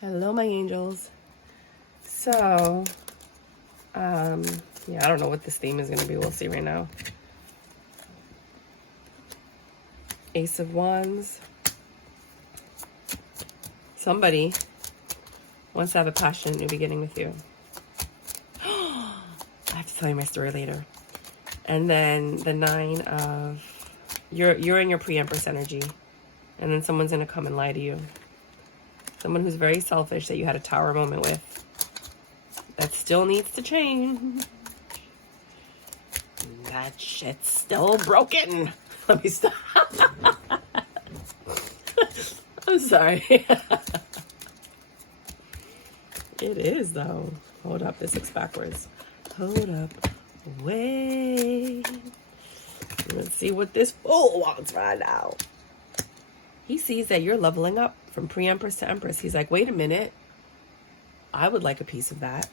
Hello, my angels. So, yeah, I don't know what this theme is going to be. We'll see right now. Ace of Wands. Somebody wants to have a passionate new beginning with you. I have to tell you my story later. And then the 9 of... You're in your pre-Empress energy. And then someone's going to come and lie to you. Someone who's very selfish that you had a Tower moment with. That still needs to change. That shit's still broken. Let me stop. I'm sorry. It is, though. Hold up. This looks backwards. Hold up. Wait. Let's see what this fool wants right now. He sees that you're leveling up from pre-Empress to Empress. He's like, wait a minute. I would like a piece of that.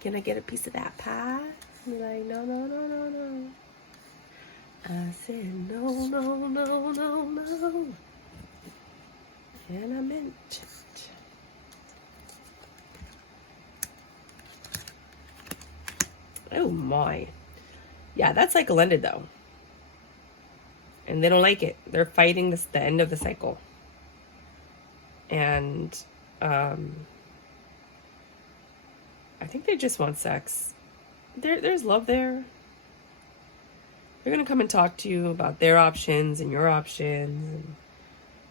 Can I get a piece of that pie? I'm like, no, no, no, no, no. I said, no, no, no, no, no. And I meant it. Oh, my. Yeah, that cycle ended, though. And they don't like it. They're fighting the end of the cycle. And I think they just want sex. There's love there. They're going to come and talk to you about their options and your options and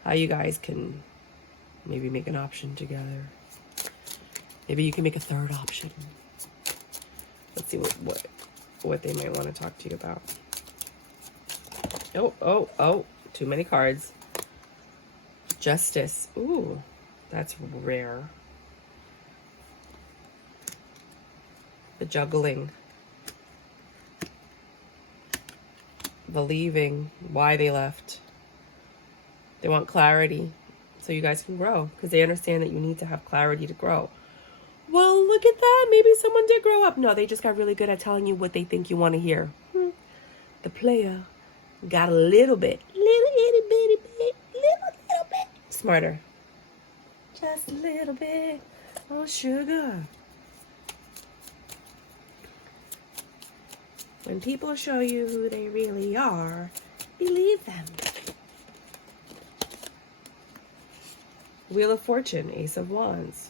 how you guys can maybe make an option together. Maybe you can make a third option. Let's see what they might want to talk to you about. Oh, too many cards. Justice. Ooh, that's rare. The juggling. The leaving. Why they left. They want clarity so you guys can grow because they understand that you need to have clarity to grow. Well, look at that. Maybe someone did grow up. No, they just got really good at telling you what they think you want to hear. The player got a little bit smarter. Just a little bit. Oh, sugar. When people show you who they really are, believe them. Wheel of Fortune, Ace of Wands.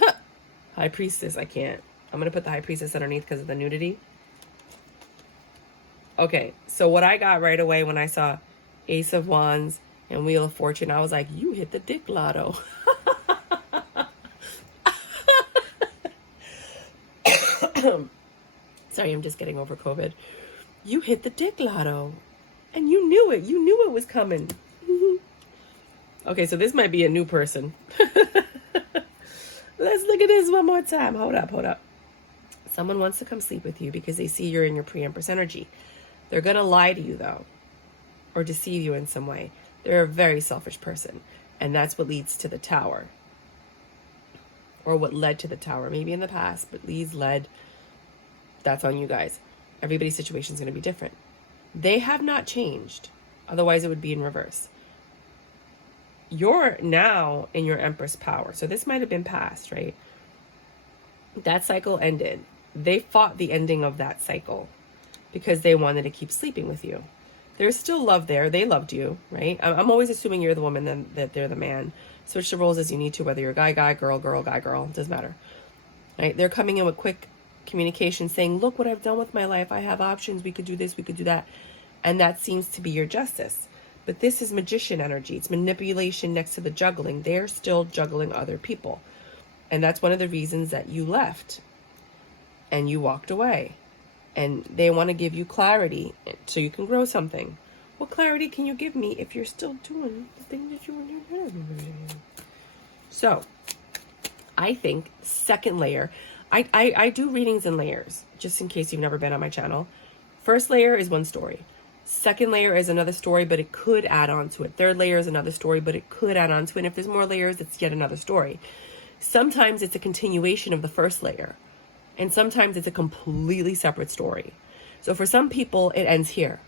Huh. High Priestess, I can't. I'm going to put the High Priestess underneath because of the nudity. Okay, so what I got right away when I saw Ace of Wands and Wheel of Fortune, I was like, you hit the dick lotto. Sorry, I'm just getting over COVID. You hit the dick lotto. And you knew it. You knew it was coming. Okay, so this might be a new person. Let's look at this one more time. Hold up. Someone wants to come sleep with you because they see you're in your pre-Empress energy. They're going to lie to you, though, or deceive you in some way. They're a very selfish person, and that's what leads to the Tower, or what led to the Tower. Maybe in the past, but led. That's on you guys. Everybody's situation is going to be different. They have not changed. Otherwise, it would be in reverse. You're now in your Empress power. So this might have been past, right? That cycle ended. They fought the ending of that cycle because they wanted to keep sleeping with you. There's still love there. They loved you, right? I'm always assuming you're the woman and that they're the man. Switch the roles as you need to, whether you're a guy, girl, guy, girl. It doesn't matter. Right? They're coming in with quick communication saying, look what I've done with my life. I have options. We could do this. We could do that. And that seems to be your justice. But this is magician energy. It's manipulation next to the juggling. They're still juggling other people. And that's one of the reasons that you left and you walked away. And they want to give you clarity so you can grow something. What clarity can you give me if you're still doing the thing that you were doing? So, I think second layer. I do readings in layers, just in case you've never been on my channel. First layer is one story. Second layer is another story, but it could add on to it. Third layer is another story, but it could add on to it. And if there's more layers, it's yet another story. Sometimes it's a continuation of the first layer. And sometimes it's a completely separate story. So for some people, it ends here.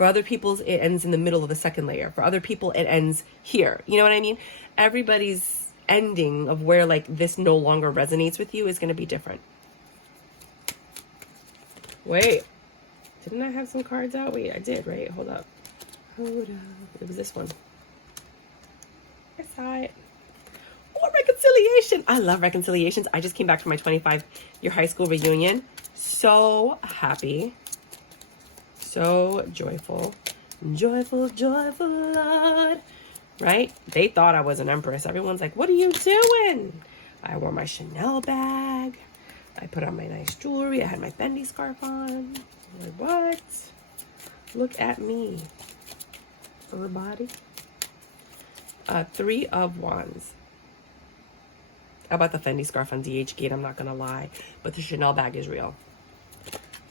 For other people, it ends in the middle of the second layer. For other people, it ends here. You know what I mean? Everybody's ending of where like this no longer resonates with you is going to be different. Wait, didn't I have some cards out? Wait, I did, right? Hold up. It was this one. I saw it. Oh, reconciliation. I love reconciliations. I just came back from my 25-year high school reunion. So happy. So joyful. Joyful, joyful, Lord. Right? They thought I was an empress. Everyone's like, what are you doing? I wore my Chanel bag. I put on my nice jewelry. I had my Fendi scarf on. I'm like, what? Look at me. Her body. 3 of Wands. How about the Fendi scarf on DH Gate? I'm not going to lie. But the Chanel bag is real.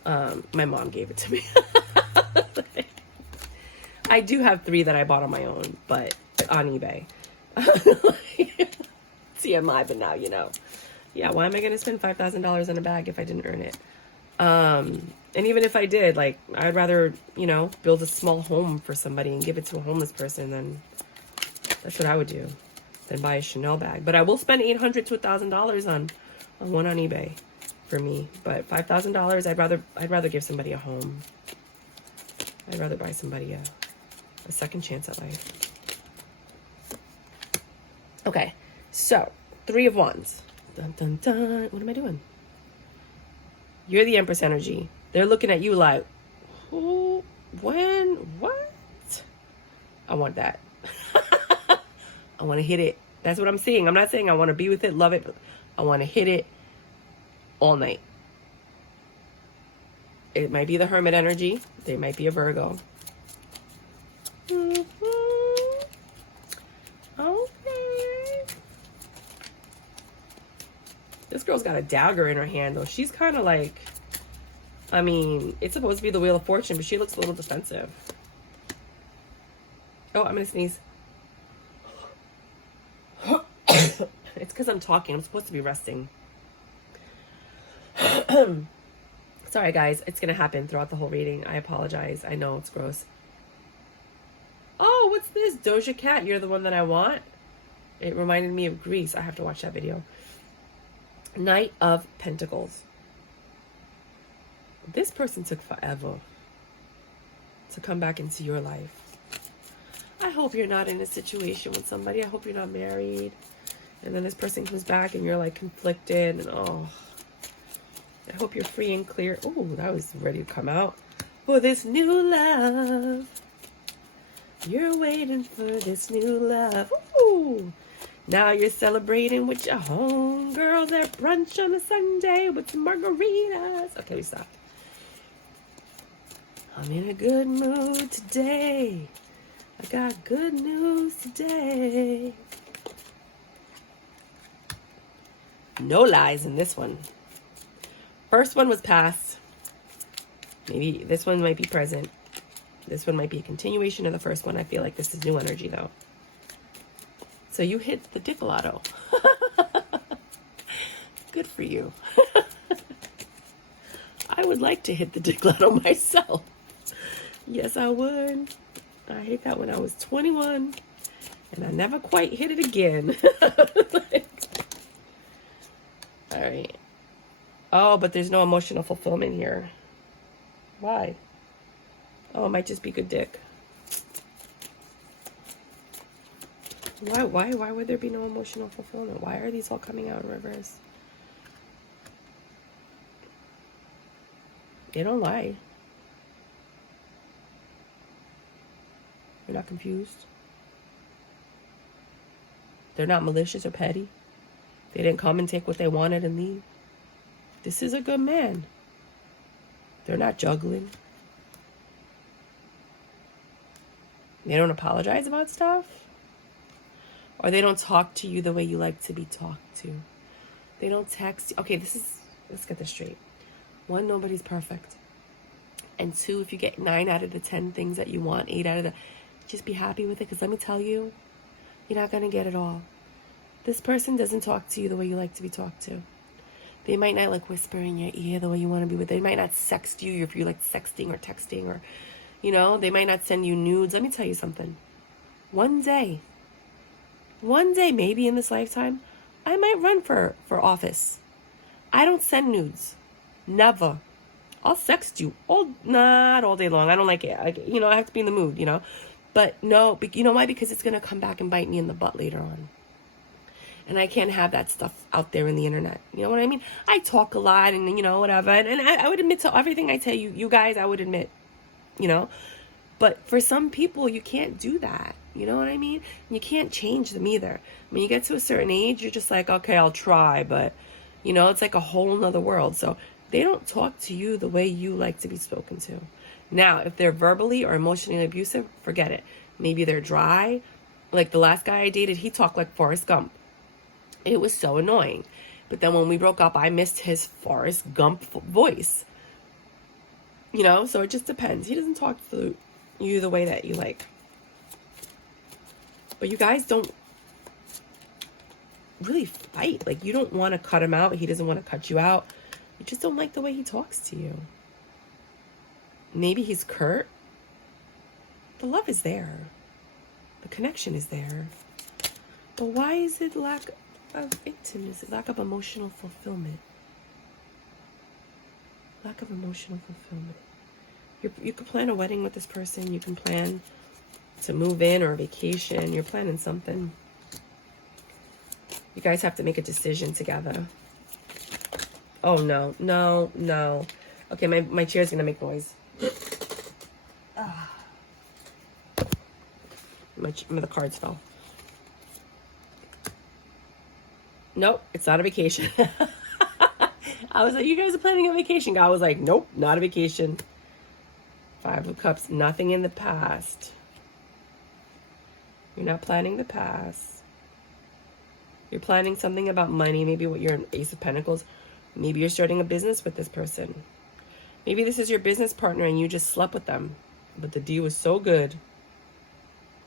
My mom gave it to me. I do have 3 that I bought on my own, but on eBay. TMI, but now you know. Yeah, why am I going to spend $5,000 on a bag if I didn't earn it? And even if I did, like, I'd rather, you know, build a small home for somebody and give it to a homeless person. Then that's what I would do, than buy a Chanel bag. But I will spend $800 to $1,000 on one on eBay for me. But $5,000, I'd rather give somebody a home. I'd rather buy somebody a second chance at life. Okay, so 3 of Wands. Dun, dun, dun. What am I doing? You're the Empress energy. They're looking at you like, who, when, what? I want that. I want to hit it. That's what I'm saying. I'm not saying I want to be with it, love it, but I want to hit it all night. It might be the Hermit energy. They might be a Virgo. Okay. This girl's got a dagger in her hand, though. She's kind of like, I mean, it's supposed to be the Wheel of Fortune, but she looks a little defensive. Oh, I'm going to sneeze. It's because I'm talking. I'm supposed to be resting. Sorry, guys. It's going to happen throughout the whole reading. I apologize. I know it's gross. Oh, what's this? Doja Cat, You're the One That I Want. It reminded me of Grease. I have to watch that video. Knight of Pentacles. This person took forever to come back into your life. I hope you're not in a situation with somebody. I hope you're not married. And then this person comes back and you're like conflicted. And oh, I hope you're free and clear. Oh, that was ready to come out. For this new love. You're waiting for this new love. Ooh. Now you're celebrating with your homegirls at brunch on a Sunday with some margaritas. Okay, we stopped. I'm in a good mood today. I got good news today. No lies in this one. First one was past. Maybe this one might be present. This one might be a continuation of the first one. I feel like this is new energy, though. So you hit the dick lotto. Good for you. I would like to hit the dick lotto myself. Yes, I would. I hit that when I was 21. And I never quite hit it again. All right. Oh, but there's no emotional fulfillment here. Why? Oh, it might just be good dick. Why would there be no emotional fulfillment? Why are these all coming out in reverse? They don't lie. You're not confused. They're not malicious or petty. They didn't come and take what they wanted and leave. This is a good man. They're not juggling. They don't apologize about stuff. Or they don't talk to you the way you like to be talked to. They don't text. Okay, let's get this straight. 1, nobody's perfect. And 2, if you get 9 out of the 10 things that you want, 8 out of the, just be happy with it. Because let me tell you, you're not going to get it all. This person doesn't talk to you the way you like to be talked to. They might not like whisper in your ear the way you want to be with. They might not sext you if you like sexting or texting or, You know, they might not send you nudes. Let me tell you something. One day, maybe in this lifetime, I might run for office. I don't send nudes. Never. I'll sext you not all day long. I don't like it. I have to be in the mood, But no, you know why? Because it's going to come back and bite me in the butt later on. And I can't have that stuff out there in the internet. You know what I mean? I talk a lot and, whatever. And I would admit to everything I tell you, you guys, I would admit, But for some people, you can't do that. You know what I mean? You can't change them either. When you get to a certain age, you're just like, okay, I'll try. But, it's like a whole nother world. So they don't talk to you the way you like to be spoken to. Now, if they're verbally or emotionally abusive, forget it. Maybe they're dry. Like the last guy I dated, he talked like Forrest Gump. It was so annoying. But then when we broke up, I missed his Forrest Gump voice. So it just depends. He doesn't talk to you the way that you like. But you guys don't really fight. Like, you don't want to cut him out. He doesn't want to cut you out. You just don't like the way he talks to you. Maybe he's curt. The love is there. The connection is there. But why is it lack of intimacy, lack of emotional fulfillment? Lack of emotional fulfillment. You could plan a wedding with this person. You can plan to move in or a vacation. You're planning something. You guys have to make a decision together. Oh, no. No, no. Okay, my chair's going to make noise. The cards fell. Nope, it's not a vacation. I was like, you guys are planning a vacation. God was like, nope, not a vacation. 5 of Cups, nothing in the past. You're not planning the past. You're planning something about money. Maybe what you're an Ace of Pentacles. Maybe you're starting a business with this person. Maybe this is your business partner and you just slept with them. But the deal was so good,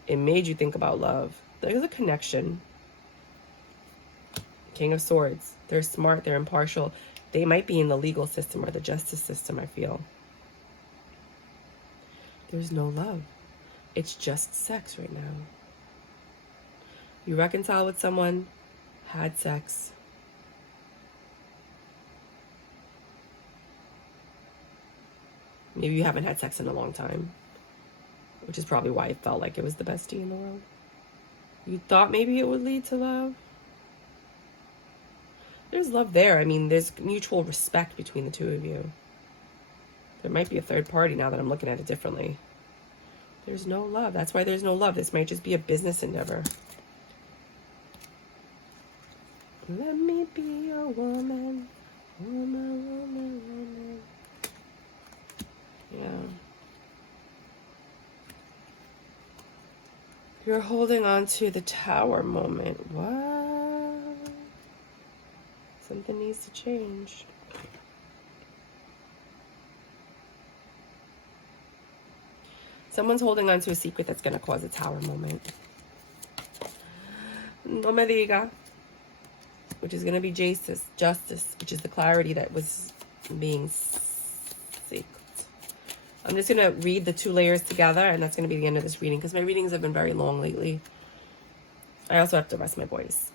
it made you think about love. There's a connection. King of Swords. They're smart. They're impartial. They might be in the legal system or the justice system, I feel. There's no love. It's just sex right now. You reconcile with someone, had sex. Maybe you haven't had sex in a long time, which is probably why it felt like it was the bestie in the world. You thought maybe it would lead to love. There's love there. I mean, there's mutual respect between the two of you. There might be a third party now that I'm looking at it differently. There's no love. That's why there's no love. This might just be a business endeavor. Let me be your woman. Woman. Yeah. You're holding on to the Tower moment. What? Something needs to change. Someone's holding on to a secret that's going to cause a Tower moment. No me diga. Which is going to be justice, which is the clarity that was being seeked. I'm just going to read the 2 layers together, and that's going to be the end of this reading, because my readings have been very long lately. I also have to rest my voice.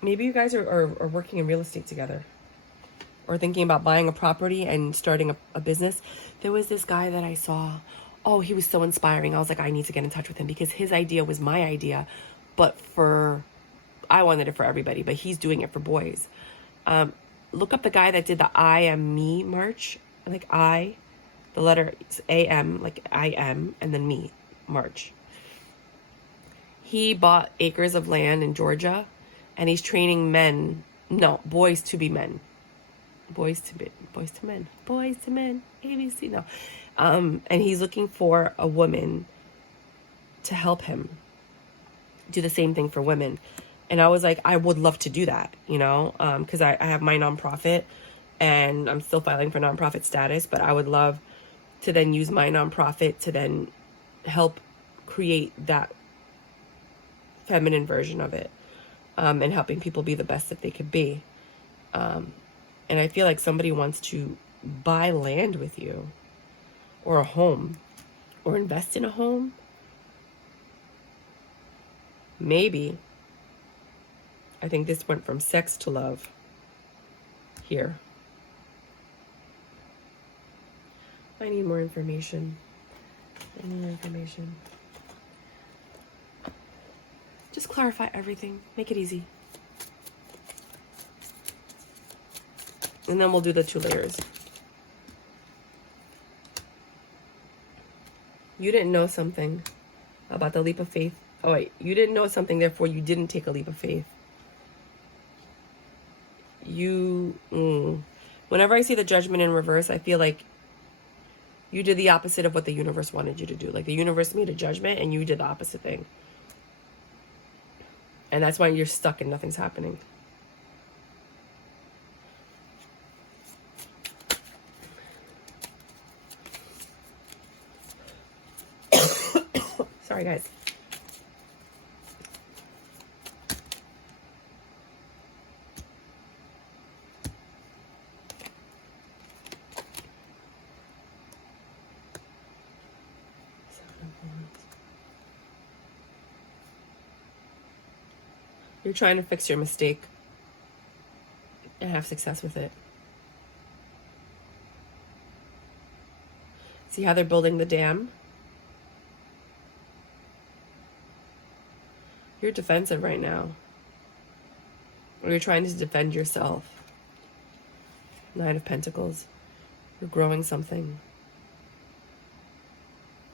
Maybe you guys are working in real estate together, or thinking about buying a property and starting a business. There was this guy that I saw. Oh, he was so inspiring. I was like, I need to get in touch with him, because his idea was my idea, but I wanted it for everybody, but he's doing it for boys. Look up the guy that did the I Am Me merch. Like the letter A-M, like I am, and then me, merch. He bought acres of land in Georgia, and he's training boys to be men. Boys to men, ABC, no. And he's looking for a woman to help him do the same thing for women. And I was like, I would love to do that, because I have my nonprofit and I'm still filing for nonprofit status, but I would love to then use my nonprofit to then help create that feminine version of it, and helping people be the best that they could be. And I feel like somebody wants to buy land with you, or a home, or invest in a home. Maybe. I think this went from sex to love here. I need more information. Just clarify everything. Make it easy. And then we'll do the 2 layers. You didn't know something about the leap of faith. Oh, wait. You didn't know something, therefore you didn't take a leap of faith. Whenever I see the Judgment in reverse, I feel like you did the opposite of what the universe wanted you to do. Like the universe made a judgment and you did the opposite thing. And that's why you're stuck and nothing's happening. Sorry, guys. You're trying to fix your mistake and have success with it. See how they're building the dam? You're defensive right now. Or you're trying to defend yourself. 9 of Pentacles. You're growing something.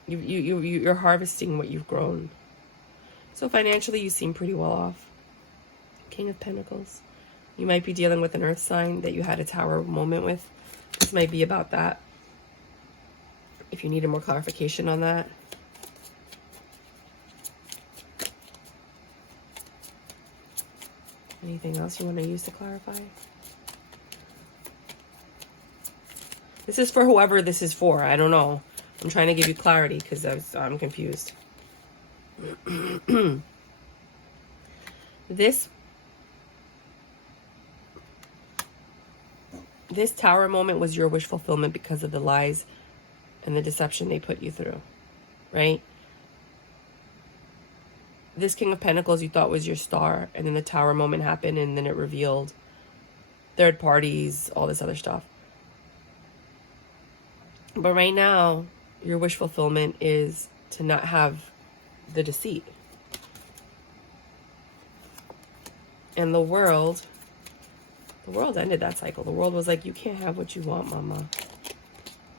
You're harvesting what you've grown. So financially, you seem pretty well off. King of Pentacles. You might be dealing with an earth sign that you had a tower moment with. This might be about that. If you needed more clarification on that. Anything else you want to use to clarify? This is for whoever this is for. I don't know. I'm trying to give you clarity because I'm confused. This tower moment was your wish fulfillment because of the lies and the deception they put you through, right? This King of Pentacles you thought was your star, and then the tower moment happened, and then it revealed third parties, all this other stuff. But right now, your wish fulfillment is to not have the deceit. And the world ended that cycle. The world was like, you can't have what you want, mama.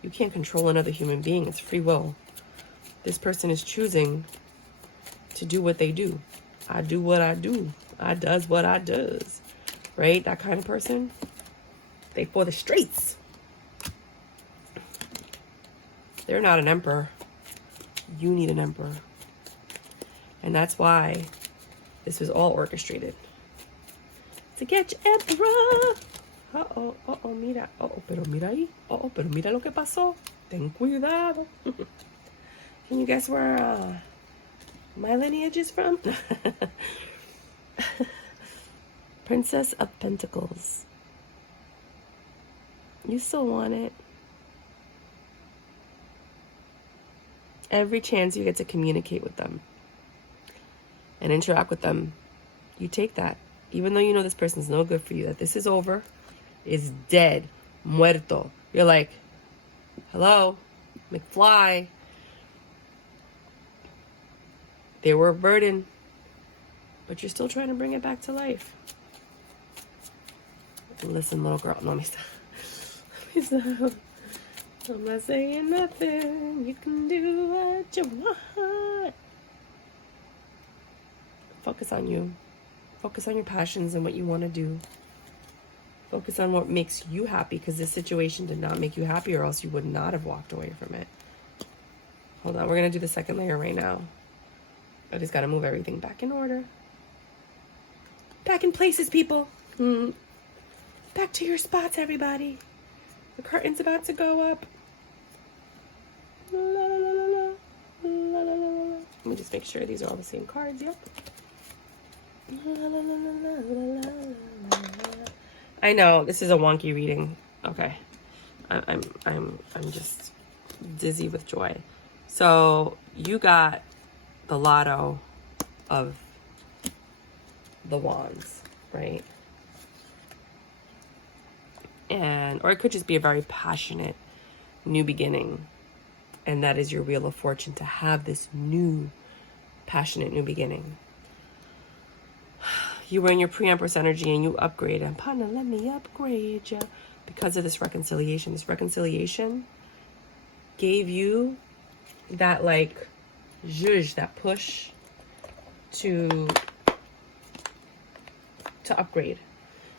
You can't control another human being. It's free will. This person is choosing to do what they do. I do what I do. I does what I does. Right? That kind of person. They for the streets. They're not an emperor. You need an emperor. And that's why this was all orchestrated. To get your emperor. Mira. Pero mira ahí. Pero mira lo que pasó. Ten cuidado. Can you guess where my lineage is from? Princess of Pentacles. You still want it. Every chance you get to communicate with them and interact with them, you take that. Even though you know this person's no good for you, that this is over, is dead, muerto. You're like, hello, McFly. They were a burden, but you're still trying to bring it back to life. Listen, little girl. No, stop. I'm not saying nothing. You can do what you want. Focus on you. Focus on your passions and what you want to do. Focus on what makes you happy, because this situation did not make you happy, or else you would not have walked away from it. Hold on. We're going to do the second layer right now. I just got to move everything back in order. Back in places, people. Back to your spots, everybody. The curtain's about to go up. La, la, la, la, la, la, la, la. Let me just make sure these are all the same cards. Yep. La, la, la, la, la, la, la, la. I know this is a wonky reading. Okay. I'm just dizzy with joy. So you got the lotto of the wands, right? Or it could just be a very passionate new beginning. And that is your wheel of fortune, to have this new passionate new beginning. You were in your pre-empress energy and you upgrade. And Pana, let me upgrade you. Because of this reconciliation. This reconciliation gave you that like zhuzh, that push to upgrade.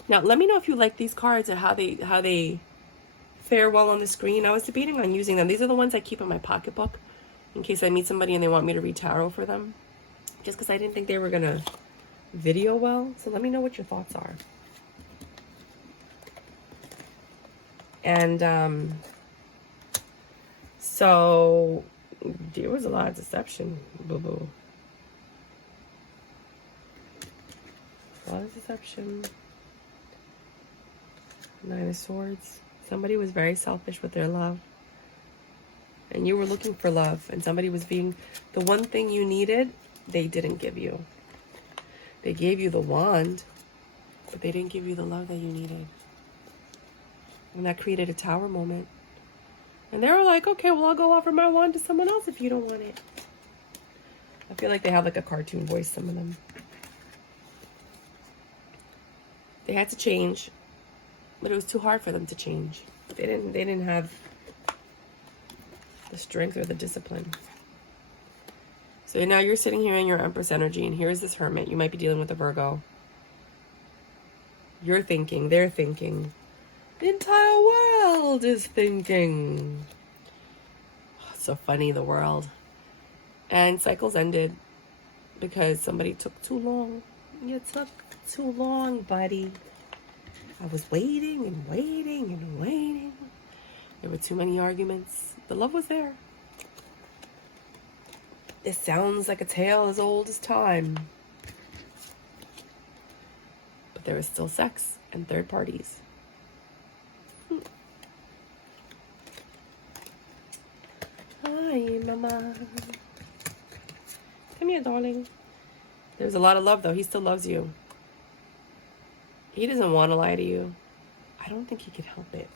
Now let me know if you like these cards and how they fare well on the screen. I was debating on using them. These are the ones I keep in my pocketbook in case I meet somebody and they want me to read tarot for them, just because I didn't think they were gonna video well. So let me know what your thoughts are. And so there was a lot of deception, boo-boo. A lot of deception. Nine of Swords. Somebody was very selfish with their love. And you were looking for love. And somebody was being... The one thing you needed, they didn't give you. They gave you the wand, but they didn't give you the love that you needed. And that created a tower moment. And they were like, okay, well, I'll go offer my wand to someone else if you don't want it. I feel like they have like a cartoon voice, some of them. They had to change, but it was too hard for them to change. They didn't have the strength or the discipline. So now you're sitting here in your Empress energy, and here's this Hermit. You might be dealing with a Virgo. You're thinking, they're thinking. The entire world is thinking. Oh, it's so funny, the world. And cycles ended because somebody took too long. You took too long, buddy. I was waiting and waiting and waiting. There were too many arguments. The love was there. It sounds like a tale as old as time. But there was still sex and third parties. Hi, mama. Come here, darling. There's a lot of love, though. He still loves you. He doesn't want to lie to you. I don't think he could help it.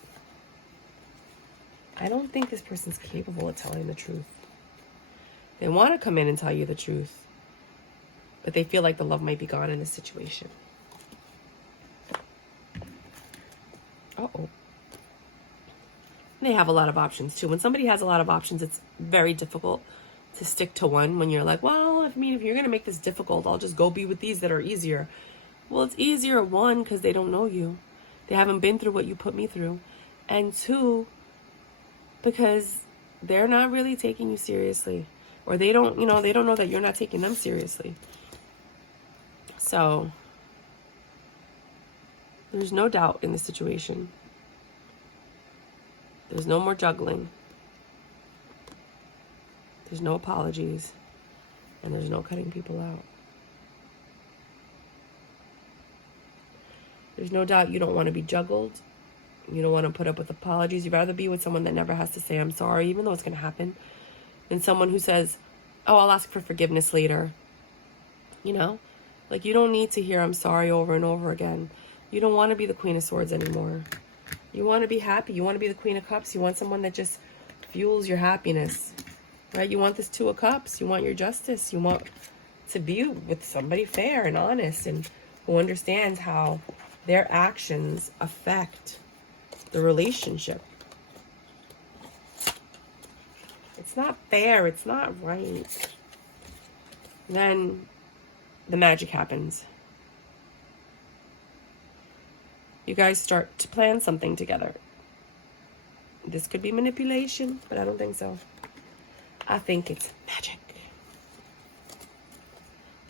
I don't think this person's capable of telling the truth. They want to come in and tell you the truth, but they feel like the love might be gone in this situation. Uh-oh. They have a lot of options, too. When somebody has a lot of options, it's very difficult to stick to one. When you're like, well, if you're going to make this difficult, I'll just go be with these that are easier. Well, it's easier, one, because they don't know you. They haven't been through what you put me through. And two, because they're not really taking you seriously. Or they don't know that you're not taking them seriously. So, there's no doubt in this situation. There's no more juggling. There's no apologies. And there's no cutting people out. There's no doubt you don't want to be juggled. You don't want to put up with apologies. You'd rather be with someone that never has to say, I'm sorry, even though it's going to happen, than someone who says, oh, I'll ask for forgiveness later. You know? Like, you don't need to hear I'm sorry over and over again. You don't want to be the Queen of Swords anymore. You want to be happy. You want to be the Queen of Cups. You want someone that just fuels your happiness. Right? You want this Two of Cups. You want your justice. You want to be with somebody fair and honest and who understands how their actions affect the relationship. It's not fair. It's not right. Then the magic happens. You guys start to plan something together. This could be manipulation, but I don't think so. I think it's magic.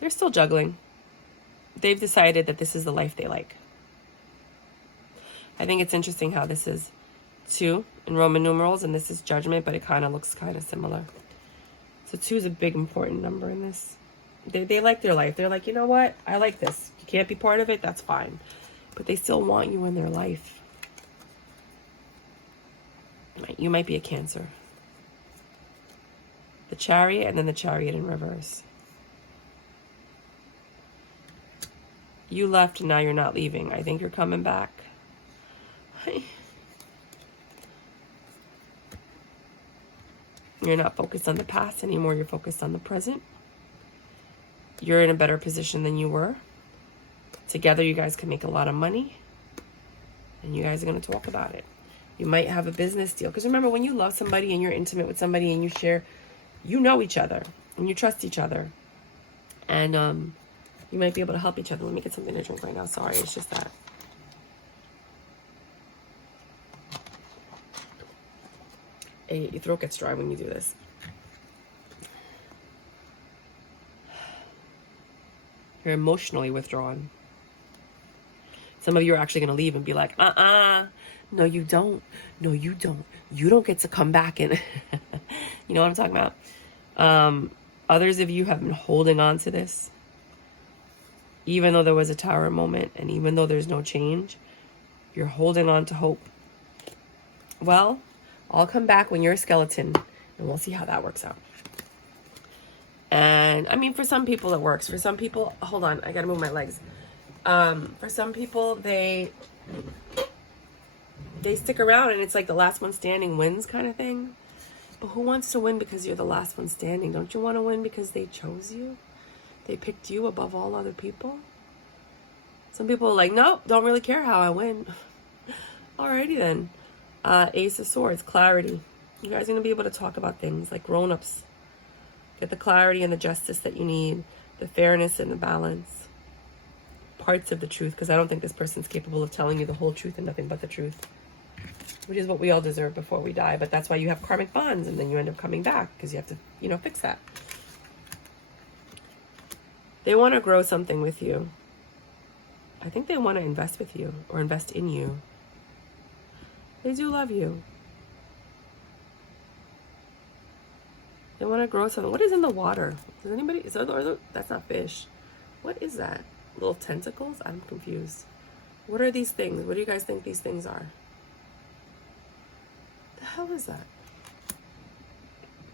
They're still juggling. They've decided that this is the life they like. I think it's interesting how this is 2 in Roman numerals and this is Judgment, but it kind of looks kind of similar. So 2 is a big important number in this. They like their life. They're like, you know what? I like this. You can't be part of it. That's fine. but they still want you in their life. You might be a Cancer. The Chariot, and then the Chariot in reverse. You left and now you're not leaving. I think you're coming back. You're not focused on the past anymore. You're focused on the present. You're in a better position than you were. Together, you guys can make a lot of money. And you guys are going to talk about it. You might have a business deal. Because remember, when you love somebody and you're intimate with somebody and you share, you know each other. And you trust each other. And you might be able to help each other. Let me get something to drink right now. Sorry, it's just that. Hey, your throat gets dry when you do this. You're emotionally withdrawn. Some of you are actually going to leave and be like, no, you don't. No, you don't. You don't get to come back and, you know what I'm talking about? Others of you have been holding on to this. Even though there was a Tower moment and even though there's no change, you're holding on to hope. Well, I'll come back when you're a skeleton and we'll see how that works out. And I mean, for some people it works. For some people, hold on, I gotta move my legs. For some people, they stick around and it's like the last one standing wins kind of thing. But who wants to win because you're the last one standing? Don't you want to win because they chose you? They picked you above all other people? Some people are like, nope, don't really care how I win. Alrighty then. Ace of Swords, clarity. You guys are going to be able to talk about things like grown-ups. Get the clarity and the justice that you need. The fairness and the balance. Parts of the truth, because I don't think this person's capable of telling you the whole truth and nothing but the truth. Which is what we all deserve before we die. But that's why you have karmic bonds and then you end up coming back because you have to, fix that. They want to grow something with you. I think they want to invest with you or invest in you. They do love you. They want to grow something. What is in the water? Does anybody, that's not fish. What is that? Little tentacles? I'm confused. What are these things? What do you guys think these things are? The hell is that?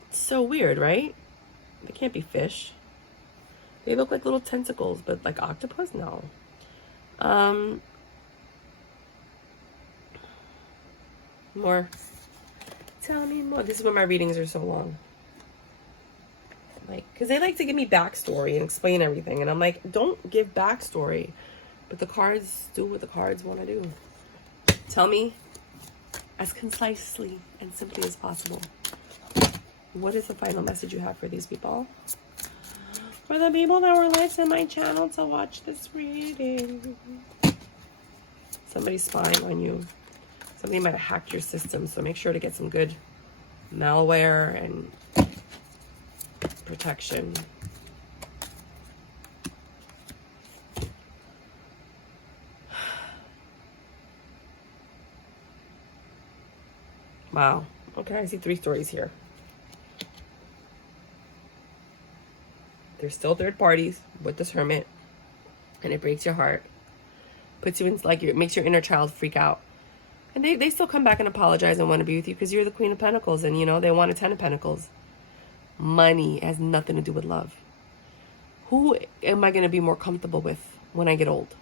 It's so weird, right? They can't be fish. They look like little tentacles, but like octopus? No. More. Tell me more. This is why my readings are so long. Like, because they like to give me backstory and explain everything. And I'm like, don't give backstory. But the cards do what the cards want to do. Tell me as concisely and simply as possible. What is the final message you have for these people? For the people that were late in my channel to watch this reading. Somebody's spying on you. Somebody might have hacked your system, so make sure to get some good malware and protection. Wow. Okay, I see 3 stories here. There's still third parties with this Hermit, and it breaks your heart. Puts you in, like, it makes your inner child freak out. And they still come back and apologize and want to be with you because you're the Queen of Pentacles, and, they want a 10 of Pentacles. Money has nothing to do with love. Who am I going to be more comfortable with when I get old?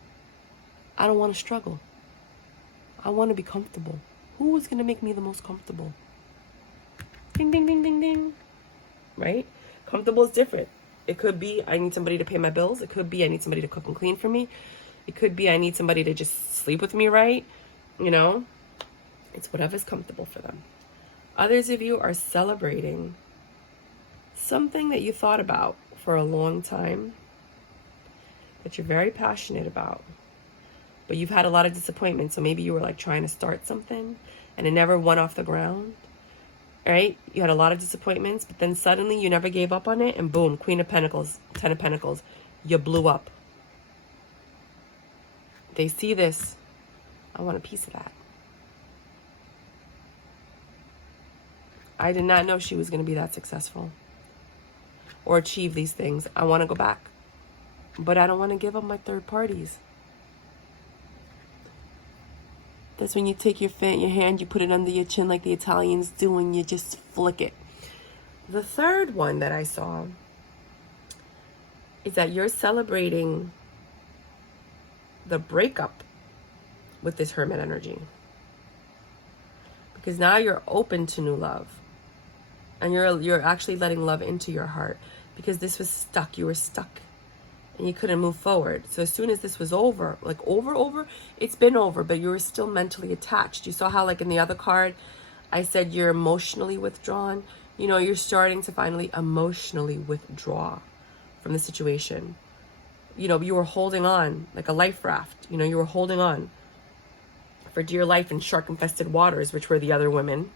I don't want to struggle. I want to be comfortable. Who is going to make me the most comfortable? Ding, ding, ding, ding, ding. Right? Comfortable is different. It could be I need somebody to pay my bills. It could be I need somebody to cook and clean for me. It could be I need somebody to just sleep with me, right? It's whatever's comfortable for them. Others of you are celebrating something that you thought about for a long time, that you're very passionate about, but you've had a lot of disappointment. So maybe you were like trying to start something and it never went off the ground, right? You had a lot of disappointments, but then suddenly you never gave up on it, and boom, Queen of Pentacles, 10 of Pentacles, you blew up. They see this. I want a piece of that. I did not know she was going to be that successful or achieve these things. I want to go back, but I don't want to give up my third parties. That's when you take your hand, you put it under your chin like the Italians do, and you just flick it. The third one that I saw is that you're celebrating the breakup with this Hermit energy. Because now you're open to new love. And you're actually letting love into your heart. Because this was stuck. You were stuck. And you couldn't move forward. So as soon as this was over, like over, it's been over, but you were still mentally attached. You saw how, like in the other card, I said you're emotionally withdrawn. You know, you're starting to finally emotionally withdraw from the situation. You know, you were holding on like a life raft. You know, you were holding on for dear life in shark-infested waters, which were the other women.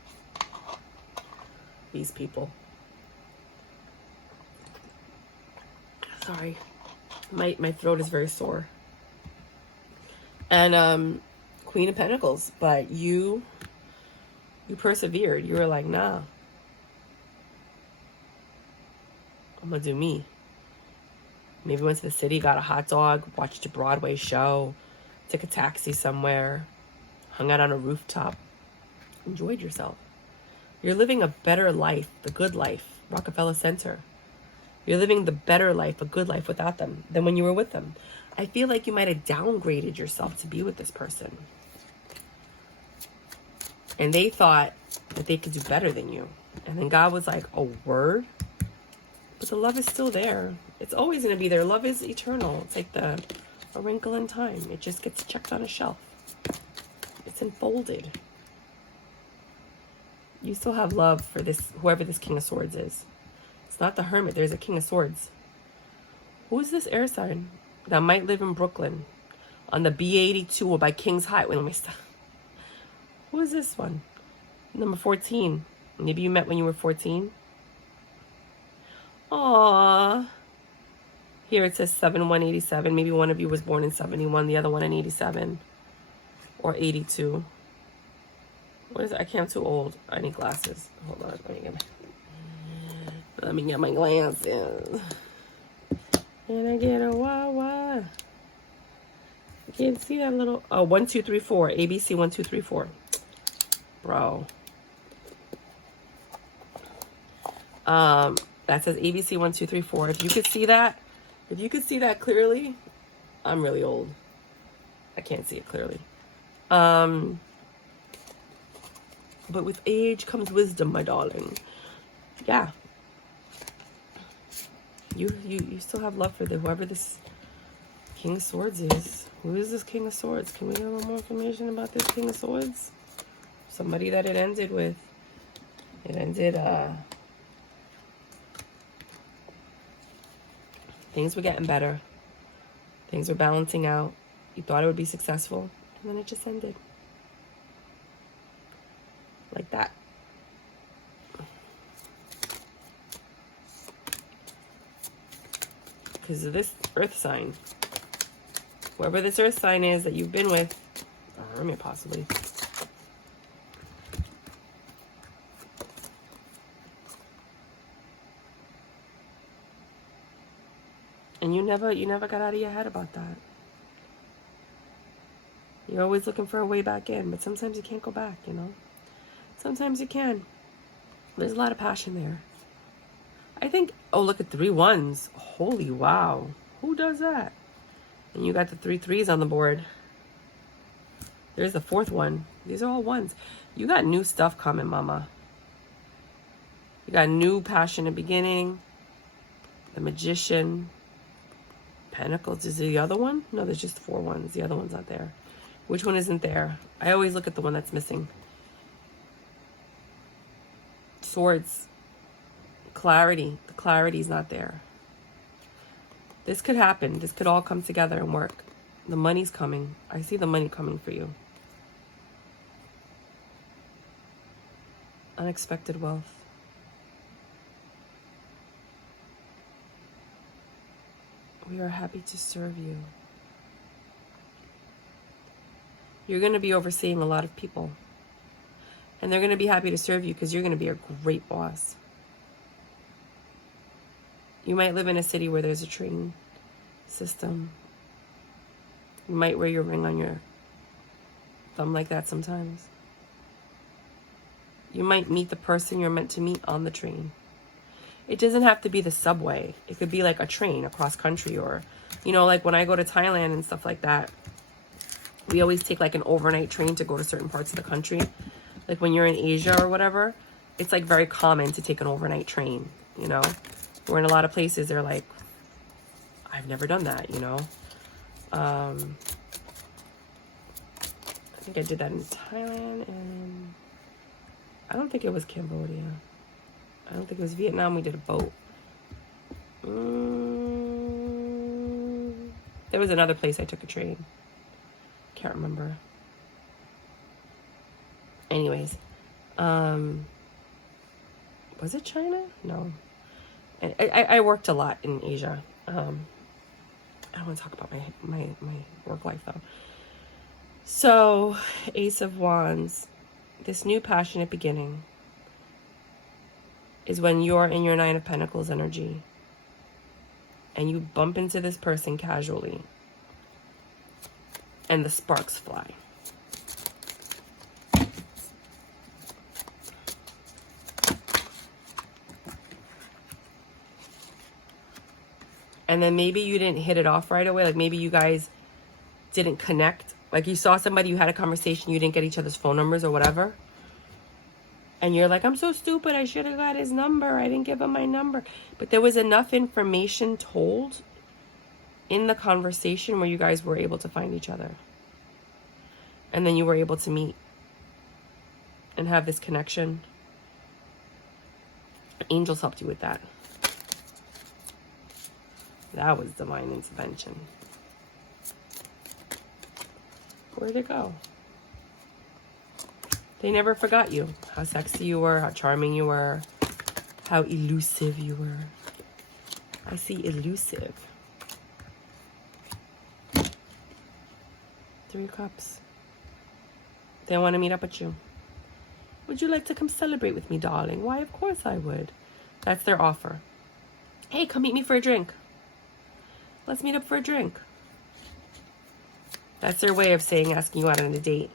These people. Sorry. My throat is very sore. And Queen of Pentacles, but you persevered. You were like, nah, I'm gonna do me. Maybe went to the city, got a hot dog, watched a Broadway show, took a taxi somewhere, hung out on a rooftop, enjoyed yourself. You're living a better life, the good life, Rockefeller Center. You're living the better life, a good life without them than when you were with them. I feel like you might have downgraded yourself to be with this person. And they thought that they could do better than you. And then God was like, a word? But the love is still there. It's always going to be there. Love is eternal. It's like a wrinkle in time. It just gets checked on a shelf. It's enfolded. You still have love for this, whoever this King of Swords is. It's not the Hermit. There's a King of Swords. Who is this air sign that might live in Brooklyn on the B82 or by King's Highway? Let me stop. Who is this one? Number 14. Maybe you met when you were 14. Aww. Here it says 7187. Maybe one of you was born in 71, the other one in 87 or 82. What is it? I can't, I'm too old. I need glasses. Hold on. Let me get my glasses. And I get a wah-wah. You can't see that little... Oh, 1, 2, 3, 4. ABC 1, 2, 3, 4. Bro. That says ABC 1, 2, 3, 4. If you could see that clearly, I'm really old. I can't see it clearly. But with age comes wisdom, my darling. Yeah. You still have love for whoever this King of Swords is. Who is this King of Swords? Can we get a little more information about this King of Swords? Somebody that it ended with. It ended, things were getting better. Things were balancing out. You thought it would be successful. And then it just ended. Like that. Because of this earth sign. Whoever this earth sign is that you've been with, or Hermit possibly. And you never got out of your head about that. You're always looking for a way back in, but sometimes you can't go back, you know? Sometimes you can. There's a lot of passion there. I think, oh, look at 3 1s. Holy wow. Who does that? And you got the 3 3s on the board. There's the 4th one. These are all 1s. You got new stuff coming, mama. You got new passion in the beginning. The Magician. Pentacles. Is the other one? No, there's just 4 1s. The other one's not there. Which one isn't there? I always look at the one that's missing. Swords. Clarity. The clarity's not there. This could happen. This could all come together and work. The money's coming. I see the money coming for you. Unexpected wealth. We are happy to serve you. You're going to be overseeing a lot of people. And they're going to be happy to serve you because you're going to be a great boss. You might live in a city where there's a train system. You might wear your ring on your I'm like that sometimes. You might meet the person you're meant to meet on the train. It doesn't have to be the subway. It could be like a train across country, or, you know, like when I go to Thailand and stuff like that, we always take like an overnight train to go to certain parts of the country. Like when you're in Asia or whatever, it's like very common to take an overnight train, you know. We're in a lot of places, they're like, I've never done that, you know. I think I did that in Thailand, and I don't think it was Cambodia. I don't think it was Vietnam. We did a boat. There was another place I took a train. Can't remember. Anyways, was it China? No. I worked a lot in Asia. I don't want to talk about my work life though. So, Ace of Wands, this new passionate beginning is when you're in your Nine of Pentacles energy and you bump into this person casually and the sparks fly. And then maybe you didn't hit it off right away. Like maybe you guys didn't connect. Like you saw somebody, you had a conversation, you didn't get each other's phone numbers or whatever. And you're like, I'm so stupid. I should have got his number. I didn't give him my number. But there was enough information told in the conversation where you guys were able to find each other. And then you were able to meet and have this connection. Angels helped you with that. That was divine intervention. Where'd it go? They never forgot you. How sexy you were, how charming you were, how elusive you were. I see elusive. 3 of Cups. They want to meet up with you. Would you like to come celebrate with me, darling? Why, of course I would. That's their offer. Hey, come meet me for a drink. Let's meet up for a drink. That's their way of saying, asking you out on a date.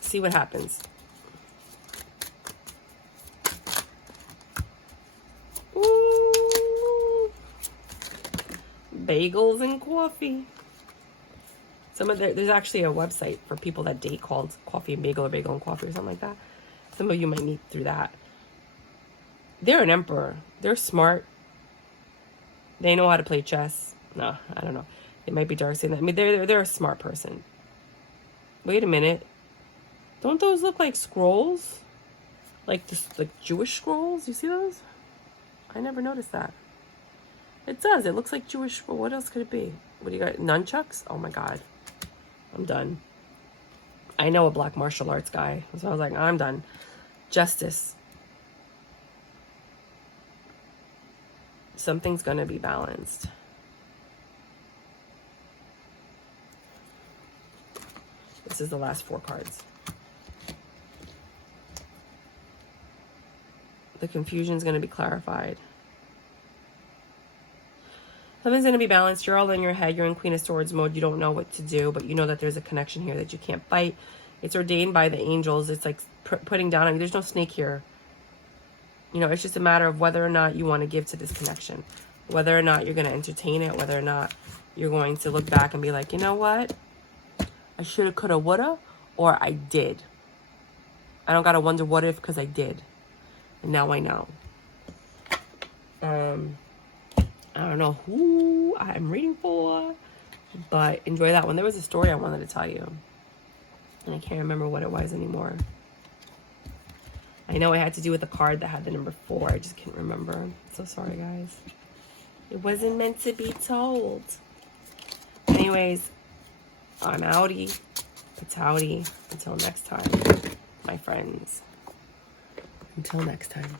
See what happens. Ooh. Bagels and coffee. There's actually a website for people that date called Coffee and Bagel, or Bagel and Coffee, or something like that. Some of you might meet through that. They're an emperor. They're smart. They know how to play chess. No, I don't know. It might be dark saying that. I mean, they're a smart person. Wait a minute. Don't those look like scrolls? Like Jewish scrolls? You see those? I never noticed that. It does. It looks like Jewish. Well, what else could it be? What do you got? Nunchucks? Oh my God. I'm done. I know a black martial arts guy. So I was like, I'm done. Justice. Something's going to be balanced. This is the last 4 cards. The confusion's going to be clarified. Something's going to be balanced. You're all in your head. You're in Queen of Swords mode. You don't know what to do, but you know that there's a connection here that you can't fight. It's ordained by the angels. It's like putting down on you. There's no snake here. You know, it's just a matter of whether or not you want to give to this connection. Whether or not you're going to entertain it. Whether or not you're going to look back and be like, you know what? I shoulda, coulda, woulda. Or I did. I don't got to wonder what if, because I did. And now I know. I don't know who I'm reading for, but enjoy that one. There was a story I wanted to tell you, and I can't remember what it was anymore. I know it had to do with a card that had the number 4. I just can't remember. So sorry, guys. It wasn't meant to be told. Anyways, I'm outie. Patoutie. Until next time, my friends. Until next time.